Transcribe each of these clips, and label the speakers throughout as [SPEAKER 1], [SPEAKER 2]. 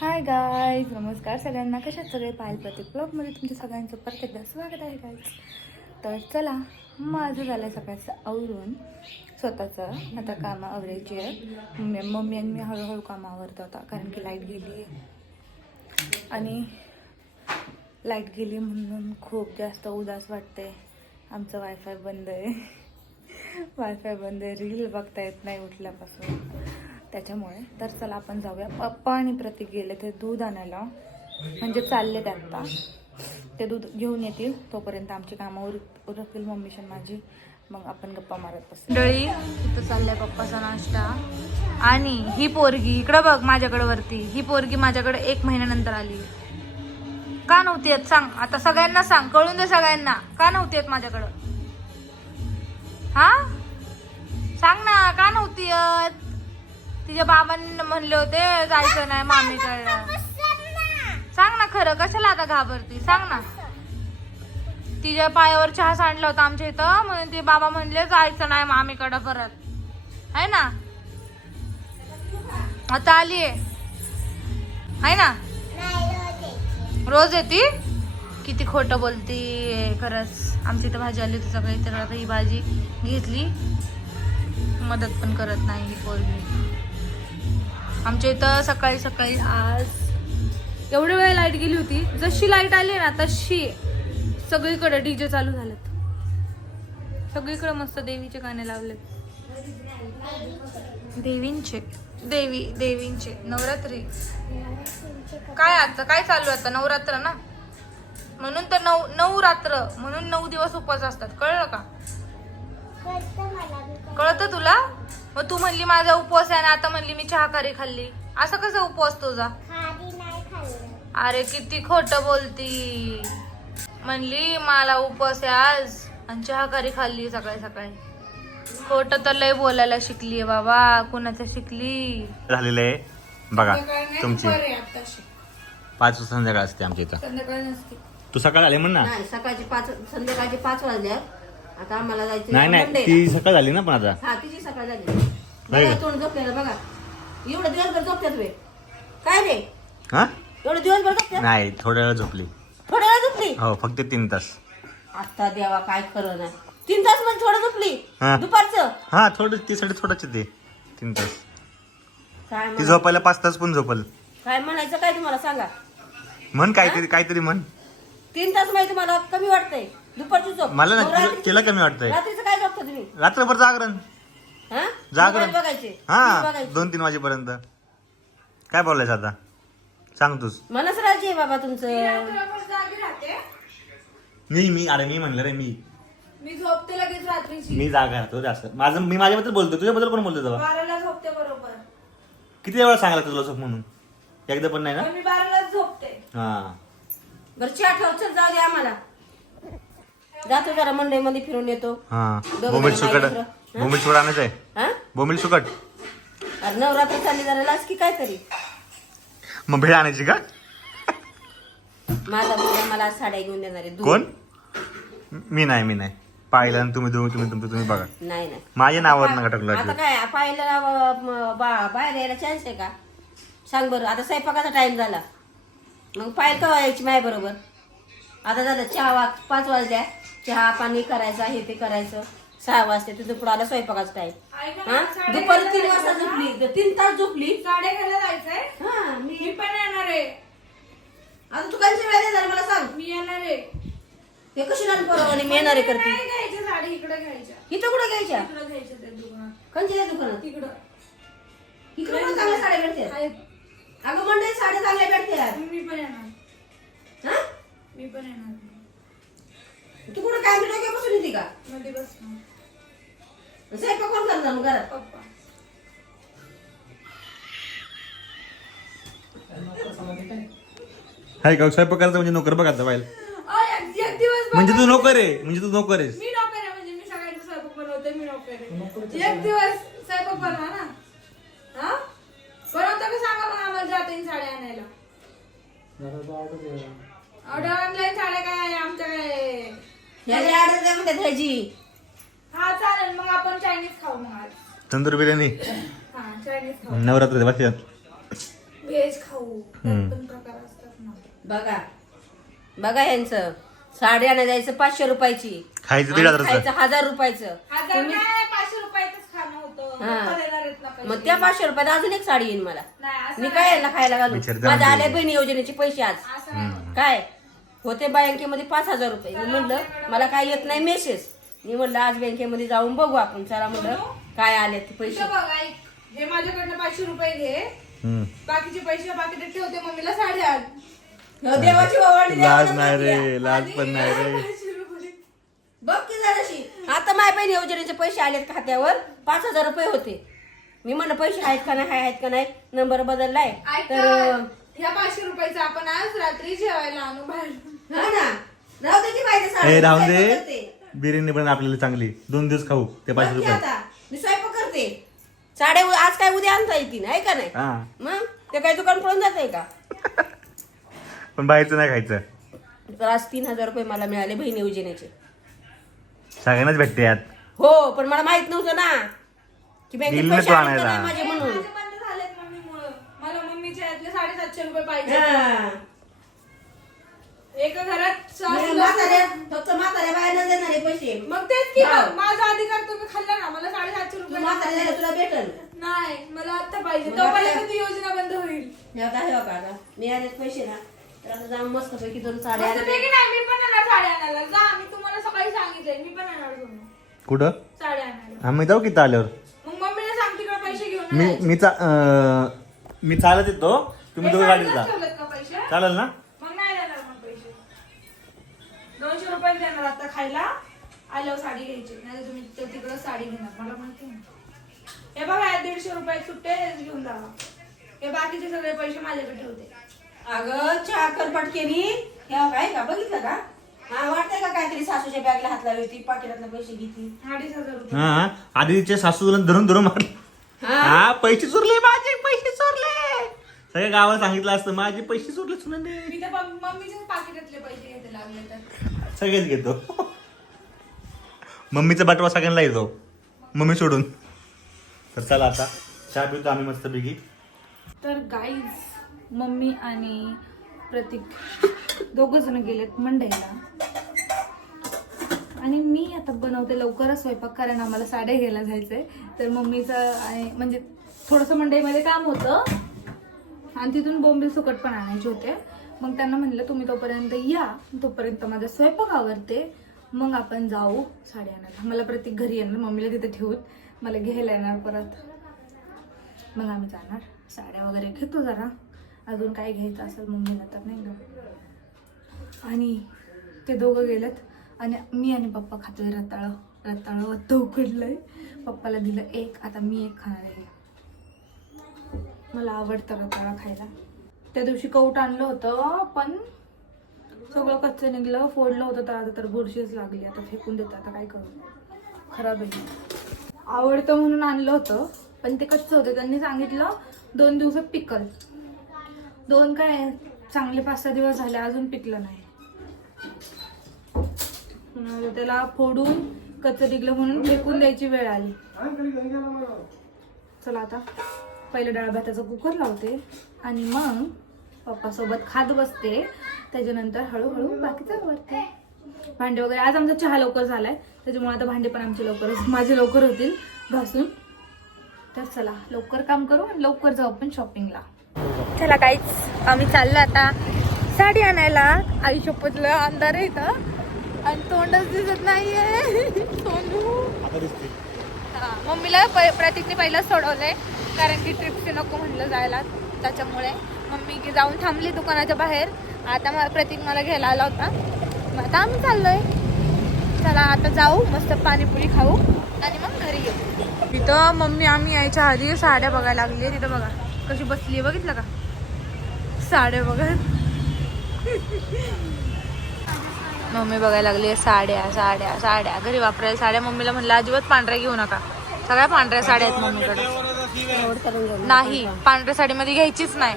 [SPEAKER 1] Hi guys नमस्कार सगळ्यांना. कशात सगळे? पाहायला प्रत्येक ब्लॉगमध्ये तुमच्या सगळ्यांचं परत एकदा स्वागत आहे गाईज तर चला माझं झालं सकाळचं आवरून स्वतःचं. आता कामं आवरायची आहेत मम्मी मम्मी आणि मी हळूहळू कामं आवरत होता कारण की लाइट गेली आहे. आणि लाइट गेली म्हणून खूप जास्त उदास वाटते. आमचं वायफाय बंद आहे. वायफाय बंद आहे. रील बघता येत नाही उठल्यापासून. त्याच्यामुळे. तर चला आपण जाऊया. पप्पा आणि प्रतीक गेले ते दूध आणायला. म्हणजे चालले ते आत्ता ते दूध घेऊन येतील. तोपर्यंत आमची कामं उर मम्मीशन माझी. मग आपण गप्पा मारत बस. डळी इथं चाललाय पप्पाचा नाश्ता. आणि ही पोरगी इकडं बघ माझ्याकडे वरती. ही पोरगी माझ्याकडे एक महिन्यानंतर आली. का नव्हती येत? सांग. आता सगळ्यांना सांग. कळून दे सगळ्यांना. का नव्हती येत माझ्याकडं? हा? सांग ना. का नव्हती येत? तिच्या बाबांनी म्हणले होते जायचं नाही मामीकडे सांग ना खरं कशाला आता घाबरती? सांग ना. तिच्या पायावर चहा सांडला होता आमच्या इथं म्हणून ते बाबा म्हणले जायचं नाही मामीकडं परत. आहे ना? आता आली आहे ना? रोज येते? किती खोटं बोलती. खरंच आमच्या इथं भाजी आली होती सगळी तर आता ही भाजी घेतली. मदत पण करत नाही ही पोरगी. आमच्या इथं सकाळी सकाळी आज एवढे वेळ लाइट गेली होती. जशी लाइट आली ना तशी सगळीकडे डीजे चालू झालेत. सगळीकडे मस्त देवीचे गाणे लावले देवींचे. देवी देवींचे. नवरात्री. काय आता काय चालू आता? नवरात्र ना? म्हणून तर नऊ नऊ रात्र म्हणून नऊ दिवस उपवास असतात. कळलं का? कळतं तुला? मग तू म्हणली माझा उपवास आहे ना आता म्हणली मी चहाकारी खाल्ली. असं कसं उपवास तुझा? अरे किती खोट बोलती. म्हणली मला उपवास आहे आज आणि चहाकारी खाल्ली सकाळी सकाळी. खोट तर लय बोलायला शिकली बाबा. कुणाचं शिकली?
[SPEAKER 2] झालेलं आहे. बघा तुमची. पाच वाजता संध्याकाळ असते आमच्या इथं.
[SPEAKER 1] संध्याकाळी नसते.
[SPEAKER 2] तू सकाळ आले म्हण ना?
[SPEAKER 3] नाही सकाळची पाच संध्याकाळची पाच वाजल्यात आता आम्हाला जायचं
[SPEAKER 2] नाही नाही. ती सकाळ झाली ना पण आता.
[SPEAKER 3] हा तिची सकाळ झाली.
[SPEAKER 2] नाही
[SPEAKER 3] बघा? तोंड झोपलेलं बघा. एवढं दिवसभर झोपतात वे. काय रे?
[SPEAKER 2] हा?
[SPEAKER 3] एवढं दिवसभर झोपतात
[SPEAKER 2] नाही थोड्या वेळ झोपली.
[SPEAKER 3] थोड्या वेळ झोपली?
[SPEAKER 2] हो फक्त तीन तास.
[SPEAKER 3] आता देवा काय खरं नाही. तीन तासमध्ये थोडं झोपली?
[SPEAKER 2] हा.
[SPEAKER 3] दुपारचं?
[SPEAKER 2] हा थोडं तीसाठी थोडंच ते तीन तास.
[SPEAKER 3] काय
[SPEAKER 2] ती
[SPEAKER 3] म्हण-
[SPEAKER 2] झोपायला पाच तास पण झोपल.
[SPEAKER 3] काय म्हणायचं काय तुम्हाला सांगा?
[SPEAKER 2] म्हण काहीतरी काहीतरी म्हण.
[SPEAKER 3] तीन तासमध्ये तुम्हाला कमी वाटतंय. दुपारची झोप.
[SPEAKER 2] मला ना
[SPEAKER 3] मग
[SPEAKER 2] तिला-
[SPEAKER 3] रात्रीची-
[SPEAKER 2] तिला कमी वाटतंय.
[SPEAKER 3] रात्रीचं काय झोपता तुम्ही?
[SPEAKER 2] रात्रभर जागरण.
[SPEAKER 3] हा?
[SPEAKER 2] जागरण.
[SPEAKER 3] मोबाईल बघायचे.
[SPEAKER 2] हा
[SPEAKER 3] बघायची.
[SPEAKER 2] दोन तीन वाजेपर्यंत. काय बोलायचं आता? सांग तूच.
[SPEAKER 3] मनच राजी आहे बाबा तुमचं.
[SPEAKER 2] मी मी अरे मी म्हणलं रे मी.
[SPEAKER 1] मी झोपते लगेच रात्रीची.
[SPEAKER 2] मी जागा राहतो जास्त माझं मी माझ्याबद्दल बोलतो तुझ्याबद्दल कोण बोलतो तेव्हा.
[SPEAKER 1] बाराला झोपते बरोबर.
[SPEAKER 2] किती वेळा सांगायला तुला झोप म्हणून? एकदा पण नाही ना?
[SPEAKER 1] पण मी बारालाच झोपते.
[SPEAKER 2] हा.
[SPEAKER 3] बरं चहा ठेव चल जाऊ दे आम्हाला. जातो जरा मंडईमध्ये फिरून येतो.
[SPEAKER 2] हा.
[SPEAKER 3] दोघं
[SPEAKER 2] बोंबील
[SPEAKER 3] जण
[SPEAKER 2] सुकट. बोंबील सुकट आणायचं आहे
[SPEAKER 3] हा?
[SPEAKER 2] बोंबील सुकट.
[SPEAKER 3] अरे नवरात्र चालली जरा लाच की काहीतरी
[SPEAKER 2] मग भेळ आणायची का?
[SPEAKER 3] माझा मुलगा मला आज साड्या घेऊन देणार आहे दूध.
[SPEAKER 2] कोण? मी नाही मी नाही. पाहिलं आणि तुम्ही तुम्ही तुम्ही तुम्ही तुम्ही बघा.
[SPEAKER 3] नाही नाही.
[SPEAKER 2] माझ्या नावावर नका टाकलं
[SPEAKER 3] आता. काय पाहिलं बाहेर यायला चान्स आहे का? सांग बरं. आता स्वयंपाकाचा टाइम झाला. मग पाहिलं का यायची माय बरोबर? आता झालं चहा वा पाच वाजल्या चहा पाणी करायचं हे ते करायचं. सहा वाजता तुझं पुढे आला स्वयंपाकाचा टाइम हा? दुपारी तीन वाजता झोपली. तीन तास झोपली.
[SPEAKER 1] साडे घ्यायला जायचंय?
[SPEAKER 3] हा मी
[SPEAKER 1] पण येणार आहे.
[SPEAKER 3] आता तू कालच्या वेळेला झालं मला सांग.
[SPEAKER 1] मी येणार आहे.
[SPEAKER 3] हे कशी लहान पोरं आणि मी येणारे करते?
[SPEAKER 1] नाही साडी इकडे घ्यायच्या.
[SPEAKER 3] इथं कुठं घ्यायच्या?
[SPEAKER 1] इकडे घ्यायच्या त्या दुकानात.
[SPEAKER 3] दुकानात?
[SPEAKER 1] तिकडं.
[SPEAKER 3] इकडे पण चांगल्या साड्या भेटते
[SPEAKER 1] आहेत.
[SPEAKER 3] अगं मंडळी साड्या चांगल्या भेटते
[SPEAKER 1] मी पण येणार.
[SPEAKER 3] हा?
[SPEAKER 1] मी पण येणार.
[SPEAKER 3] तू कुठं काय मी डोक्यापासून येते का?
[SPEAKER 1] मध्ये बस ना.
[SPEAKER 3] स्वयंपाक कोण करणार मग घरात?
[SPEAKER 1] पप्पा.
[SPEAKER 2] हाय का स्वयंपाक करायचं म्हणजे नोकर बघा आता पाहिलं
[SPEAKER 1] अय, एक एक दिवस
[SPEAKER 2] म्हणजे तू नोकर आहे. म्हणजे तू नोकर आहेस.
[SPEAKER 1] मी
[SPEAKER 3] ह्याची
[SPEAKER 1] हा चालेल. मग आपण चायनीज खाऊ मग आज
[SPEAKER 2] तंदूर बिर्याणी.
[SPEAKER 1] हा चायनीज खाऊ.
[SPEAKER 2] नवरात्र बाकी
[SPEAKER 1] व्हेज खाऊ.
[SPEAKER 2] हम्म.
[SPEAKER 1] पण प्रकार असतात ना.
[SPEAKER 3] बघा. बघा यांचं. साडी आणा जायचं पाचशे रुपयाची.
[SPEAKER 2] खायचं दीड
[SPEAKER 3] आणि
[SPEAKER 2] हजाराचं.
[SPEAKER 3] खायचं हजार रुपयाचं.
[SPEAKER 1] हजार नाही पाचशे रुपयातच खाणं होतं.
[SPEAKER 3] हा.
[SPEAKER 1] पप्पा देणार आहेत ना पैसे.
[SPEAKER 3] मग त्या पाचशे रुपयात अजून एक साडी येईन मला.
[SPEAKER 1] नाही असं
[SPEAKER 3] मी काय यांना खायला घालू? माझ्या. आल्या बहिणी योजनेचे पैसे आज.
[SPEAKER 1] असं नाही.
[SPEAKER 3] काय? होते बँकेमध्ये पाच हजार रुपये. मी म्हणलं मला काय येत नाही मेसेज मी म्हणलं आज बँकेमध्ये जाऊन बघू आपण. चला म्हणलं काय आले ते पैसे?
[SPEAKER 1] इथं बघ ऐक हे माझ्याकडनं पाचशे रुपये घे.
[SPEAKER 2] हम्म.
[SPEAKER 1] बाकीचे पैसे बाकी ठेवते मम्मीला साडे आठ
[SPEAKER 3] हो, देवाची ओवाळणी
[SPEAKER 2] लाज
[SPEAKER 3] देवानं
[SPEAKER 2] नाही. रे लाज पण नाही रे.
[SPEAKER 1] पाचशे रुपये.
[SPEAKER 3] बघ की जराशी. आता माझ्या बहीण योजनेचे पैसे आलेत खात्यावर. पाच हजार रुपये होते. मी म्हणलं पैसे आहेत का नाही? आहेत का नाही? नंबर बदललाय. तर
[SPEAKER 1] ऐका ह्या पाचशे रुपयाचं आपण आज रात्री जेवायला आणू बाहेर.
[SPEAKER 3] हा ना. राहू दे की पाहिजे साडी.
[SPEAKER 2] हे राहून
[SPEAKER 3] स्वयंपाक
[SPEAKER 2] दे.
[SPEAKER 3] करते.
[SPEAKER 2] बिर्याणी पण आपल्याला चांगली. दोन दिवस खाऊ. ते पाचशे
[SPEAKER 3] बघ की
[SPEAKER 2] रुपये.
[SPEAKER 3] आता मी स्वयंपाक करते. साडे आज काय उद्या आणता येतील आहे का नाही?
[SPEAKER 2] हा.
[SPEAKER 3] मग? ते काही दुकान पळून जात का?
[SPEAKER 2] पण बाहेरचं नाही खायचं.
[SPEAKER 3] तर आज तीन हजार रुपये मला मिळाले बहीण योजनेचे
[SPEAKER 2] सगळ्यांनाच भेटते यात.
[SPEAKER 3] हो पण मला माहीत नव्हतं ना की बँकेत
[SPEAKER 2] दिलं
[SPEAKER 3] पैसे
[SPEAKER 2] तू
[SPEAKER 3] आले का
[SPEAKER 2] आणायला.
[SPEAKER 3] नाही माझे म्हणून
[SPEAKER 1] माझे बंद झालेत मम्मीमुळं मला मम्मीच्या साडेसातशे रुपये पाहिजे.
[SPEAKER 3] हा.
[SPEAKER 1] एका घरात सासू-
[SPEAKER 3] म्हाताऱ्या फक्त म्हाताऱ्या देणारे पैसे.
[SPEAKER 1] मग तेच की
[SPEAKER 3] हा.
[SPEAKER 1] मग माझा अधिकार तुम्ही खाल्ला ना मला साडेसातशे
[SPEAKER 3] तू
[SPEAKER 1] रुपये
[SPEAKER 3] म्हाताऱ्या झाल्या तुला भेटल.
[SPEAKER 1] नाही मला आता पाहिजे. तोपर्यंत ती योजना बंद होईल.
[SPEAKER 3] हे आता हे बघा आता. मी आले पैसे ना तर आता जाऊन मस्त पैकी दोन साड्या आणल्या.
[SPEAKER 1] नाही मी पण साड्या आणायला. जा मी तुम्हाला सकाळी सांगितलंय मी पण तुम्ही
[SPEAKER 2] कुठं?
[SPEAKER 1] साड्या आणायला.
[SPEAKER 2] आम्ही जाऊ किती आल्यावर
[SPEAKER 1] मग मम्मीला सांग तिकडे पैसे घेऊन
[SPEAKER 2] मी
[SPEAKER 1] यायचे.
[SPEAKER 2] मी चा अं, मी चालत येतो. तुम्ही दोघं गाडीत जा.
[SPEAKER 1] ठेवलेत का पैसे?
[SPEAKER 2] चालेल ना?
[SPEAKER 1] मग नाही देणार मग पैसे. दोनशे रुपये देणार आता खायला. आल्यावर साडी घ्यायची. नाही तुम्ही तिकडे साडी घेणार. मला माहिती नाही. हे बघा या दीडशे रुपये सुट्टे हेच घेऊन जावा. हे बाकीचे सगळे पैसे माझ्याकडे ठेवते.
[SPEAKER 3] अगं चहा करपट केली हे काय का? बघितलं का? हा वाटतंय का काहीतरी सासूच्या बॅगला हात लावली होती पाकिटातले पैसे घेतली.
[SPEAKER 1] अडीच हजार रुपये.
[SPEAKER 2] हा आधी तिच्या सासूला धरून धरून मार
[SPEAKER 3] हा.
[SPEAKER 2] पैसे चोरले चोरले सगळ्या गावाला सांगितलं असतं माझे पैसे चोरले सुनाने
[SPEAKER 1] मी तर मम- मम्मीच्याच पाकिटातले पैसे घेते लागले तर.
[SPEAKER 2] सगळेच घेतो. मम्मीचा बटवा सगळ्यांना येतो. मम्मी सोडून. तर चला आता चहा पितो आम्ही मस्त पैकी
[SPEAKER 1] तर गाईज मम्मी आणि प्रतीक दोघं जण गेलेत मंडईला. आणि मी आता बनवते लवकरच स्वयंपाक कारण आम्हाला साड्या घ्यायला जायचंय. तर मम्मीचं आणि म्हणजे थोडंसं मंडईमध्ये काम होतं. आणि तिथून बोंबील सुकट पण आणायचे होते. मग त्यांना म्हणलं तुम्ही तोपर्यंत या तोपर्यंत माझा स्वयंपाक आवडते मग आपण जाऊ साड्या आणायला. मला प्रत्येक घरी येणार मम्मीला तिथे ठेवून मला घ्यायला येणार परत. मग आम्ही जाणार. साड्या वगैरे घेतो जरा. अजून काय घ्यायचं असेल मम्मीला तर नाही का? आणि ते दोघं गेलेत. आणि मी आणि पप्पा खातोय रताळं. रताळं वत्त उकडलंय. पप्पाला दिलं एक आता मी एक खाणार आहे. मला आवडतं रताळा खायला. त्या दिवशी कौट आणलं होतं पण सगळं कच्चं निघलं फोडलं होतं तर आता तर बुरशीच लागली आता फेकून देतं आता काय करू? खराब आहे. आवडतं म्हणून आणलं होतं पण ते कच्चं होतं. त्यांनी सांगितलं दोन दिवसात पिकल. दोन काय चांगले पाच सहा दिवस झाले अजून पिकलं नाही. त्याला फोडून कच्चं टिकलं म्हणून फेकून द्यायची वेळ आली. चला आता. पहिलं डाळ भाताचा कुकर लावते आणि मग पप्पासोबत खात बसते. त्याच्यानंतर हळूहळू बाकीचं आवडते भांडे वगैरे आज आमचा चहा लवकर झालाय. त्याच्यामुळे आता भांडे पण आमचे लवकर माझे लवकर होतील घासून. तर चला लवकर काम करू आणि लवकर जाऊ आपण शॉपिंगला चला काहीच आम्ही चाललो आता. साडी आणायला. आई शपथलं अंधार आहे का आणि तोंडच दिसत नाहीये. सोनू हा, मम्मीला प्रतीकने पहिलं सोडवलंय. कारण की ट्रिपचे नको म्हणलं जायला त्याच्यामुळे मम्मी की जाऊन थांबली दुकानाच्या बाहेर. आता मला प्रतीक मला घ्यायला आला होता. मग आता आम्ही चाललोय. चला आता जाऊ मस्त पाणीपुरी खाऊ आणि मग घरी येऊ. तिथं मम्मी आम्ही यायच्या आधी साड्या बघायला लागली आहे. तिथं बघा कशी बसली आहे. बघितलं का? साड्या बघा. मम्मी बघायला लागली आहे. साड्या साड्या साड्या. घरी वापरायला साड्या. मम्मीला म्हणलं अजिबात पांढऱ्या घेऊ नका. सगळ्या पांढऱ्या साड्या आहेत मम्मीकडे. नाही पांढऱ्या साडीमध्ये घ्यायचीच नाही.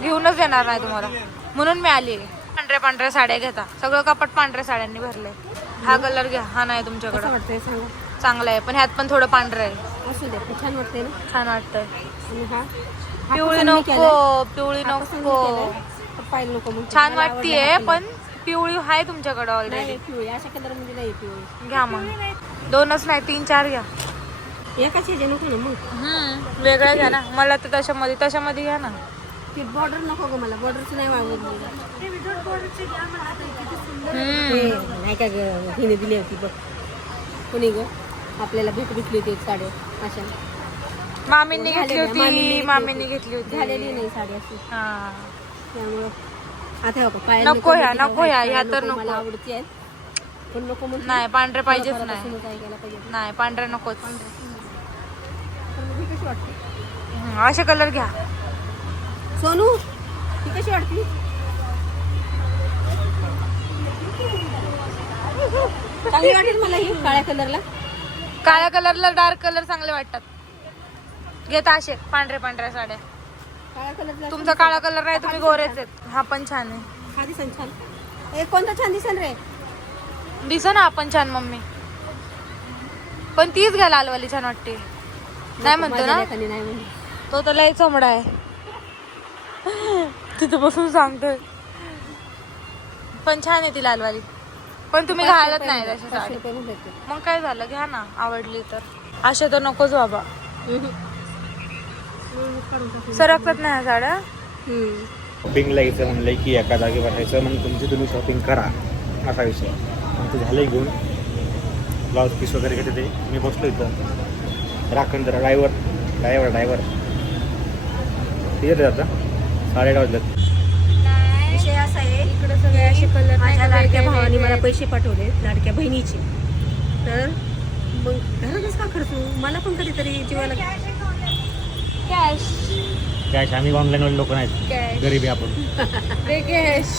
[SPEAKER 1] घेऊनच देणार नाही तुम्हाला. म्हणून मी आली. पांढऱ्या पांढऱ्या साड्या घेता. सगळं कपाट पांढऱ्या साड्यांनी भरलंय. हा कलर घ्या. हा नाही तुमच्याकडे. चांगला आहे. पण ह्यात पण थोडं पांढरं आहे.
[SPEAKER 3] असू दे पण छान वाटते ना?
[SPEAKER 1] छान वाटतंय. पिवळी. नको पिवळी
[SPEAKER 3] हा
[SPEAKER 1] नको.
[SPEAKER 3] नको
[SPEAKER 1] छान वाटतीये. पण पिवळी आहे तुमच्याकडे ऑलरेडी
[SPEAKER 3] नाही पिवळी. अशा कलरमध्ये नाही पिवळी.
[SPEAKER 1] घ्या मग. दोनच नाही तीन चार घ्या.
[SPEAKER 3] एकाच ह्याचे नको ना मग.
[SPEAKER 1] हम्म वेगळ्या घ्या ना. मला तर तशामध्ये तशामध्ये घ्या ना.
[SPEAKER 3] ते बॉर्डर नको ग मला बॉर्डरचं नाही आवडत
[SPEAKER 1] हम्म.
[SPEAKER 3] नाही का ग हिने दिली होती बघ. कोणी ग? आपल्याला भेट भेटली होती एक साडी अशा.
[SPEAKER 1] मामींनी घेतली
[SPEAKER 3] झालेली आहे,
[SPEAKER 1] होती
[SPEAKER 3] मामींनी
[SPEAKER 1] घेतली होती.
[SPEAKER 3] झालेली नाही साडी अशी.
[SPEAKER 1] हा.
[SPEAKER 3] त्यामुळं आता बघ, पायाला
[SPEAKER 1] नको ह्या,
[SPEAKER 3] नको
[SPEAKER 1] नको ह्या, ह्या तर
[SPEAKER 3] मला
[SPEAKER 1] नको.
[SPEAKER 3] आवडती आहे. पण नको म्हणते.
[SPEAKER 1] नाही पांढरे पाहिजेच नाही. नाही पांढरे नकोच.
[SPEAKER 3] कशी वाटते?
[SPEAKER 1] असे कलर घ्या.
[SPEAKER 3] सोनू ही कशी वाटते चांगली वाटेल मला ही काळ्या कलरला
[SPEAKER 1] काळ्या कलरला डार्क कलर चांगले वाटतात. घेता असे पांढरे पांढऱ्या साड्या.
[SPEAKER 3] काळ्या कलरला
[SPEAKER 1] तुमचा काळा कलर नाही तुम्ही गोरेच आहेत. हा पण छान आहे.
[SPEAKER 3] हा दिसन छान. एक कोणता छान दिसन रे?
[SPEAKER 1] दिसा ना आपण छान मम्मी. पण तीच घ्या लालवाली छान वाटते. नाही म्हणतो ना?
[SPEAKER 3] नाही.
[SPEAKER 1] तो तर लय चमडा आहे. तिथं बसून सांगतोय. पण छान आहे ती लालवाली. पण तुम्ही घालत नाही तशी
[SPEAKER 3] पाचशे
[SPEAKER 1] साडी
[SPEAKER 3] रुपये म्हणले ते.
[SPEAKER 1] मग काय झालं? घ्या ना आवडली तर. असे तर नकोच बाबा. सरकतात नाही ह्या साड्या.
[SPEAKER 2] शॉपिंगला यायचं म्हणलं की एका जागी बसायचं मग तुमची तुम्ही शॉपिंग करा. असा विषय. मग ते झालं घेऊन ब्लाऊज पीस वगैरे घेते ते. मी बसलो इथं. राखण जरा ड्रायव्हर ड्रायव्हर ड्रायव्हर आहे आता. साडे वाजल्यात
[SPEAKER 3] विषय असा आहे
[SPEAKER 1] इकडे सगळे असे कलर
[SPEAKER 3] माझ्या लाडक्या भावाने मला पैसे पाठवले लाडक्या बहिणीचे. तर मग घरातच का करतो? मला पण कधीतरी जीवाला
[SPEAKER 1] कॅश
[SPEAKER 2] कॅश आम्ही ऑनलाईनवाले लोक नाहीत. गरीबी आपण.
[SPEAKER 1] कॅश